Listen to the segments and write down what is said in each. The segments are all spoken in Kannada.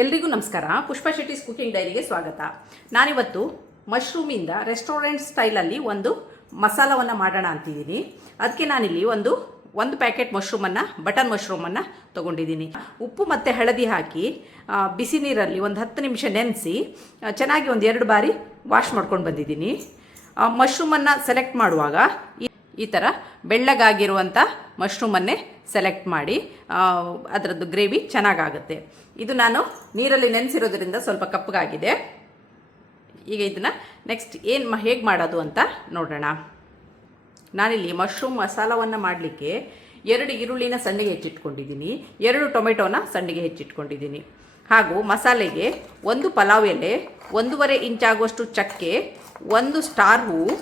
ಎಲ್ರಿಗೂ ನಮಸ್ಕಾರ. ಪುಷ್ಪಾ ಶೆಟ್ಟಿಸ್ ಕುಕಿಂಗ್ ಡೈರಿಗೆ ಸ್ವಾಗತ. ನಾನಿವತ್ತು ಮಶ್ರೂಮಿಂದ ರೆಸ್ಟೋರೆಂಟ್ ಸ್ಟೈಲಲ್ಲಿ ಒಂದು ಮಸಾಲವನ್ನು ಮಾಡೋಣ ಅಂತಿದ್ದೀನಿ. ಅದಕ್ಕೆ ನಾನಿಲ್ಲಿ ಒಂದು ಪ್ಯಾಕೆಟ್ ಬಟನ್ ಮಶ್ರೂಮನ್ನು ತೊಗೊಂಡಿದ್ದೀನಿ. ಉಪ್ಪು ಮತ್ತು ಹಳದಿ ಹಾಕಿ ಬಿಸಿ ನೀರಲ್ಲಿ ಒಂದು 10 ನಿಮಿಷ ನೆನೆಸಿ ಚೆನ್ನಾಗಿ ಒಂದು 2 ಬಾರಿ ವಾಶ್ ಮಾಡ್ಕೊಂಡು ಬಂದಿದ್ದೀನಿ. ಮಶ್ರೂಮನ್ನು ಸೆಲೆಕ್ಟ್ ಮಾಡುವಾಗ ಈ ಥರ ಬೆಳ್ಳಗಾಗಿರುವಂಥ ಮಶ್ರೂಮನ್ನೇ ಸೆಲೆಕ್ಟ್ ಮಾಡಿ ಅದರದ್ದು ಗ್ರೇವಿ ಚೆನ್ನಾಗಾಗುತ್ತೆ. ಇದು ನಾನು ನೀರಲ್ಲಿ ನೆನೆಸಿರೋದ್ರಿಂದ ಸ್ವಲ್ಪ ಕಪ್ಪಗಾಗಿದೆ. ಈಗ ಇದನ್ನು ನೆಕ್ಸ್ಟ್ ಹೇಗೆ ಮಾಡೋದು ಅಂತ ನೋಡೋಣ. ನಾನಿಲ್ಲಿ ಮಶ್ರೂಮ್ ಮಸಾಲವನ್ನು ಮಾಡಲಿಕ್ಕೆ 2 ಈರುಳ್ಳಿನ ಸಣ್ಣಗೆ ಹೆಚ್ಚಿಟ್ಕೊಂಡಿದ್ದೀನಿ, 2 ಟೊಮೆಟೊನ ಸಣ್ಣಗೆ ಹೆಚ್ಚಿಟ್ಕೊಂಡಿದ್ದೀನಿ. ಹಾಗೂ ಮಸಾಲೆಗೆ 1 ಪಲಾವ್ ಎಲೆ, 1.5 ಇಂಚ್ ಆಗುವಷ್ಟು ಚಕ್ಕೆ, 1 ಸ್ಟಾರ್ ಹೂವು,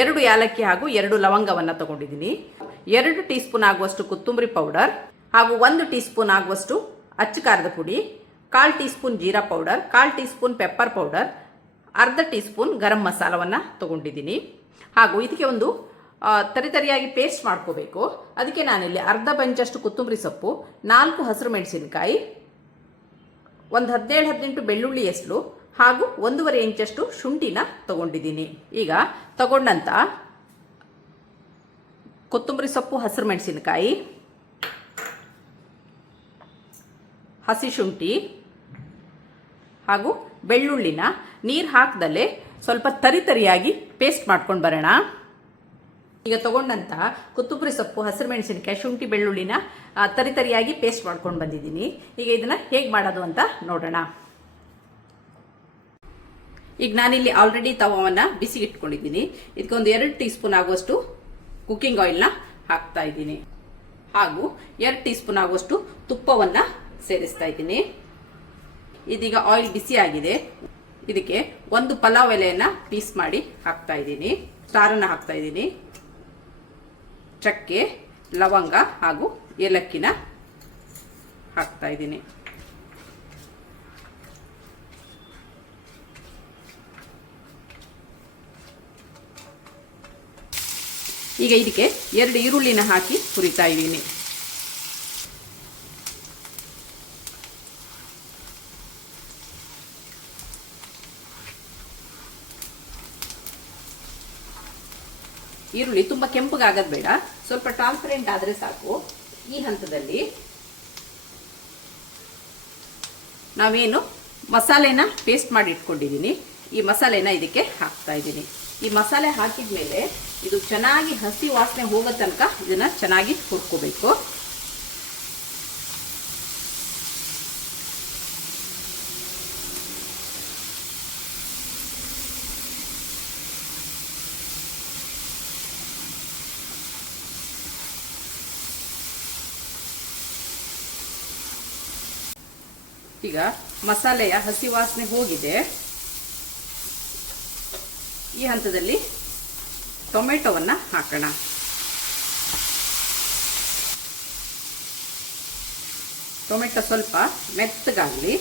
2 ಏಲಕ್ಕಿ ಹಾಗೂ 2 ಲವಂಗವನ್ನು ತಗೊಂಡಿದ್ದೀನಿ. 2 ಟೀ ಸ್ಪೂನ್ ಆಗುವಷ್ಟು ಕೊತ್ತಂಬರಿ ಪೌಡರ್ ಹಾಗೂ 1 ಟೀ ಸ್ಪೂನ್ ಆಗುವಷ್ಟು ಅಚ್ಚ ಖಾರದ ಪುಡಿ, 1/4 teaspoon jeera powder, 1/4 teaspoon pepper powder, 1/2 teaspoon ಗರಂ ಮಸಾಲವನ್ನು ತಗೊಂಡಿದ್ದೀನಿ. ಹಾಗೂ ಇದಕ್ಕೆ ಒಂದು ತರಿಯಾಗಿ ಪೇಸ್ಟ್ ಮಾಡ್ಕೋಬೇಕು. ಅದಕ್ಕೆ ನಾನಿಲ್ಲಿ 1/2 ಬಂಚಷ್ಟು ಕೊತ್ತಂಬರಿ ಸೊಪ್ಪು, 4 ಹಸಿರು ಮೆಣಸಿನಕಾಯಿ, ಒಂದು 17-18 ಬೆಳ್ಳುಳ್ಳಿ ಎಸ್ಲು ಹಾಗೂ 1.5 ಇಂಚಷ್ಟು ಶುಂಠಿನ ತಗೊಂಡಿದ್ದೀನಿ. ಈಗ ತಗೊಂಡಂಥ ಕೊತ್ತಂಬರಿ ಸೊಪ್ಪು, ಹಸಿರು ಮೆಣಸಿನಕಾಯಿ, ಹಸಿ ಶುಂಠಿ ಹಾಗೂ ಬೆಳ್ಳುಳ್ಳಿನ ನೀರು ಹಾಕದಲ್ಲೇ ಸ್ವಲ್ಪ ತರಿಯಾಗಿ ಪೇಸ್ಟ್ ಮಾಡ್ಕೊಂಡು ಬರೋಣ. ಈಗ ತಗೊಂಡಂಥ ಕೊತ್ತಂಬರಿ ಸೊಪ್ಪು, ಹಸಿರು ಮೆಣಸಿನಕಾಯಿ, ಶುಂಠಿ, ಬೆಳ್ಳುಳ್ಳಿನ ತರಿಯಾಗಿ ಪೇಸ್ಟ್ ಮಾಡ್ಕೊಂಡು ಬಂದಿದ್ದೀನಿ. ಈಗ ಇದನ್ನು ಹೇಗೆ ಮಾಡೋದು ಅಂತ ನೋಡೋಣ. ಈಗ ನಾನಿಲ್ಲಿ ಆಲ್ರೆಡಿ ತವವನ್ನು ಬಿಸಿಗೆ ಇಟ್ಕೊಂಡಿದ್ದೀನಿ. ಇದಕ್ಕೊಂದು 2 ಟೀ ಸ್ಪೂನ್ ಆಗುವಷ್ಟು ಕುಕ್ಕಿಂಗ್ ಆಯಿಲ್ನ ಹಾಕ್ತಾ ಇದ್ದೀನಿ. ಹಾಗೂ 2 ಟೀ ಸ್ಪೂನ್ ಆಗುವಷ್ಟು ತುಪ್ಪವನ್ನು ಸೇರಿಸ್ತಾ ಇದ್ದೀನಿ. ಇದೀಗ ಆಯಿಲ್ ಬಿಸಿ ಆಗಿದೆ. ಇದಕ್ಕೆ 1 ಪಲಾವ್ ಎಲೆಯನ್ನು ಪೀಸ್ ಮಾಡಿ ಹಾಕ್ತಾ ಇದ್ದೀನಿ. ಸ್ಟಾರನ್ನು ಹಾಕ್ತಾ ಇದ್ದೀನಿ. ಚಕ್ಕೆ, ಲವಂಗ ಹಾಗೂ ಏಲಕ್ಕಿನ ಹಾಕ್ತಾ ಇದ್ದೀನಿ. ಈಗ ಇದಕ್ಕೆ 2 ಈರುಳ್ಳಿನ ಹಾಕಿ ಹುರಿತಾ ಇದ್ದೀನಿ. ಈರುಳ್ಳಿ ತುಂಬ ಕೆಂಪಗಾಗದು ಬೇಡ, ಸ್ವಲ್ಪ ಟ್ರಾನ್ಸ್ಪರೆಂಟ್ ಆದರೆ ಸಾಕು. ಈ ಹಂತದಲ್ಲಿ ನಾವೇನು ಮಸಾಲೆನ ಪೇಸ್ಟ್ ಮಾಡಿ ಇಟ್ಕೊಂಡಿದ್ದೀನಿ, ಈ ಮಸಾಲೆನ ಇದಕ್ಕೆ ಹಾಕ್ತಾ ಇದ್ದೀನಿ. ಈ ಮಸಾಲೆ ಹಾಕಿದ ಮೇಲೆ ಇದು ಚೆನ್ನಾಗಿ ಹಸಿ ವಾಸನೆ ಹೋಗೋ ತನಕ ಇದನ್ನು ಚೆನ್ನಾಗಿ ಹುರ್ಕೋಬೇಕು. ಈಗ ಮಸಾಲೆಯ ಹಸಿ ವಾಸನೆ ಹೋಗಿದೆ. ಈ ಹಂತದಲ್ಲಿ ಟೊಮೆಟೊವನ್ನು ಹಾಕೋಣ. ಟೊಮೆಟೊ ಸ್ವಲ್ಪ ಮೆತ್ತಗಾಗಲಿ.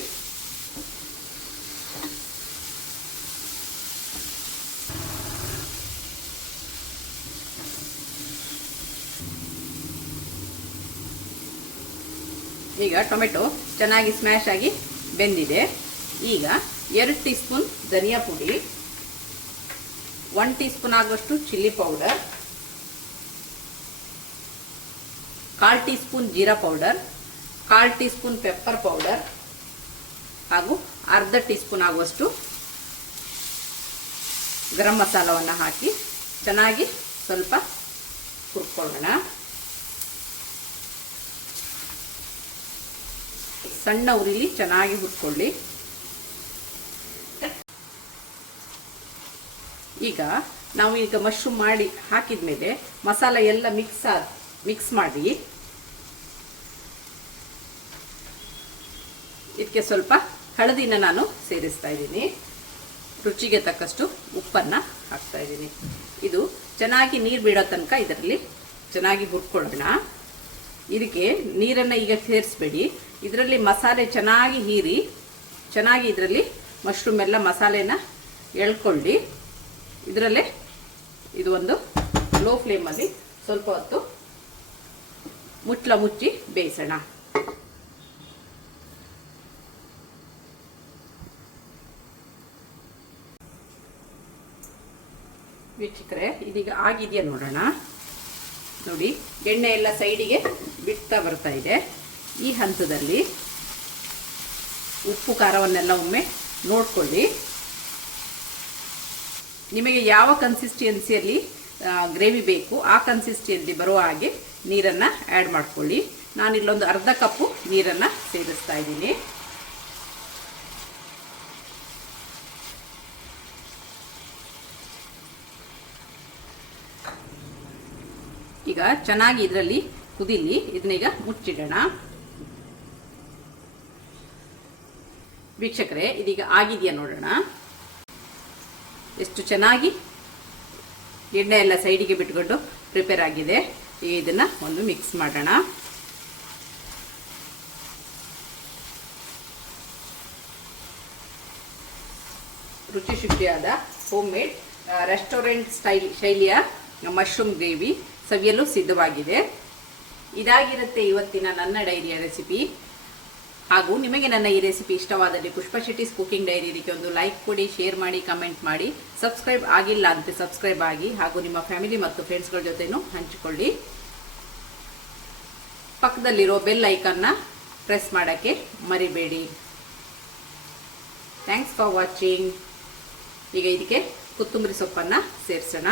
ಈಗ ಟೊಮೆಟೊ ಚೆನ್ನಾಗಿ ಸ್ಮ್ಯಾಶ್ ಆಗಿ ಬೆಂದಿದೆ. ಈಗ 2 ಟೀ ಸ್ಪೂನ್ ಧನಿಯಾ ಪುಡಿ, 1 ಟೀ ಸ್ಪೂನ್ ಆಗುವಷ್ಟು chilli powder, 1/4 teaspoon jeera powder, 1/4 teaspoon pepper powder ಹಾಗೂ 1/2 ಟೀ ಸ್ಪೂನ್ ಆಗುವಷ್ಟು ಗರಂ ಮಸಾಲವನ್ನು ಹಾಕಿ ಚೆನ್ನಾಗಿ ಸ್ವಲ್ಪ ಹುರ್ಕೊಳ್ಳೋಣ. ಸಣ್ಣ ಉರಿಲಿ ಚೆನ್ನಾಗಿ ಹುರ್ಕೊಳ್ಳಿ. ಈಗ ನಾವು ಮಶ್ರೂಮ್ ಮಾಡಿ ಹಾಕಿದ ಮೇಲೆ ಮಸಾಲೆ ಎಲ್ಲ ಮಿಕ್ಸ್ ಮಾಡಿ ಇದಕ್ಕೆ ಸ್ವಲ್ಪ ಹಳದಿನ ನಾನು ಸೇರಿಸ್ತಾ ಇದ್ದೀನಿ. ರುಚಿಗೆ ತಕ್ಕಷ್ಟು ಉಪ್ಪನ್ನು ಹಾಕ್ತಾ ಇದ್ದೀನಿ. ಇದು ಚೆನ್ನಾಗಿ ನೀರು ಬಿಡೋ ತನಕ ಇದರಲ್ಲಿ ಚೆನ್ನಾಗಿ ಹುರ್ಕೊಳ್ಳೋಣ. ಇದಕ್ಕೆ ನೀರನ್ನು ಈಗ ಸೇರಿಸ್ಬೇಡಿ. ಇದರಲ್ಲಿ ಮಸಾಲೆ ಚೆನ್ನಾಗಿ ಹೀರಿ ಚೆನ್ನಾಗಿ ಇದರಲ್ಲಿ ಮಶ್ರೂಮ್ ಎಲ್ಲ ಮಸಾಲೆನ ಎಳ್ಕೊಳ್ಳಿ. ಇದರಲ್ಲೇ ಇದು ಒಂದು ಲೋ ಫ್ಲೇಮಲ್ಲಿ ಸ್ವಲ್ಪ ಹೊತ್ತು ಮುಚ್ಚಳ ಮುಚ್ಚಿ ಬೇಯಿಸೋಣ. ವೀಕ್ಷಕರೇ, ಇದೀಗ ಆಗಿದೆಯಾ ನೋಡೋಣ. ನೋಡಿ, ಎಣ್ಣೆ ಎಲ್ಲ ಸೈಡಿಗೆ ಬಿಡ್ತಾ ಬರ್ತಾ ಇದೆ. ಈ ಹಂತದಲ್ಲಿ ಉಪ್ಪು ಖಾರವನ್ನೆಲ್ಲ ಒಮ್ಮೆ ನೋಡ್ಕೊಳ್ಳಿ. ನಿಮಗೆ ಯಾವ ಕನ್ಸಿಸ್ಟೆನ್ಸಿಯಲ್ಲಿ ಗ್ರೇವಿ ಬೇಕು ಆ ಕನ್ಸಿಸ್ಟೆನ್ಸಿ ಬರುವ ಹಾಗೆ ನೀರನ್ನು ಆ್ಯಡ್ ಮಾಡ್ಕೊಳ್ಳಿ. ನಾನಿಲ್ಲೊಂದು ಅರ್ಧ ಕಪ್ಪು ನೀರನ್ನು ಸೇರಿಸ್ತಾ ಇದ್ದೀನಿ. ಈಗ ಚೆನ್ನಾಗಿ ಇದರಲ್ಲಿ ಕುದಿಲಿ. ಇದನ್ನೀಗ ಮುಚ್ಚಿಡೋಣ. ವೀಕ್ಷಕರೇ, ಇದೀಗ ಆಗಿದೆಯಾ ನೋಡೋಣ. ಎಷ್ಟು ಚೆನ್ನಾಗಿ ಎಣ್ಣೆ ಎಲ್ಲ ಸೈಡಿಗೆ ಬಿಟ್ಕೊಂಡು ಪ್ರಿಪೇರ್ ಆಗಿದೆ. ಈಗ ಇದನ್ನು ಒಂದು ಮಿಕ್ಸ್ ಮಾಡೋಣ. ರುಚಿ ಶುಚಿಯಾದ ಹೋಮ್ ಮೇಡ್ ರೆಸ್ಟೋರೆಂಟ್ ಶೈಲಿಯ ಮಶ್ರೂಮ್ ಗ್ರೇವಿ ಸವಿಯಲು ಸಿದ್ಧವಾಗಿದೆ. ಇದಾಗಿರುತ್ತೆ ಇವತ್ತಿನ ನನ್ನ ಡೈರಿಯ ರೆಸಿಪಿ. ಹಾಗೂ ನಿಮಗೆ ನನ್ನ ಈ ರೆಸಿಪಿ ಇಷ್ಟವಾದಲ್ಲಿ ಪುಷ್ಪ ಶೆಟ್ಟಿಸ್ ಕುಕಿಂಗ್ ಡೈರಿಗೆ ಒಂದು ಲೈಕ್ ಕೊಡಿ, ಶೇರ್ ಮಾಡಿ, ಕಮೆಂಟ್ ಮಾಡಿ. ಸಬ್ಸ್ಕ್ರೈಬ್ ಆಗಿಲ್ಲ ಅಂತ ಸಬ್ಸ್ಕ್ರೈಬ್ ಆಗಿ, ಹಾಗೂ ನಿಮ್ಮ ಫ್ಯಾಮಿಲಿ ಮತ್ತು ಫ್ರೆಂಡ್ಸ್ಗಳ ಜೊತೆನೂ ಹಂಚಿಕೊಳ್ಳಿ. ಪಕ್ಕದಲ್ಲಿರೋ ಬೆಲ್ ಐಕಾನ್ನ ಪ್ರೆಸ್ ಮಾಡೋಕ್ಕೆ ಮರಿಬೇಡಿ. Thanks for watching. ಈಗ ಇದಕ್ಕೆ ಕೊತ್ತಂಬರಿ ಸೊಪ್ಪನ್ನು ಸೇರಿಸೋಣ.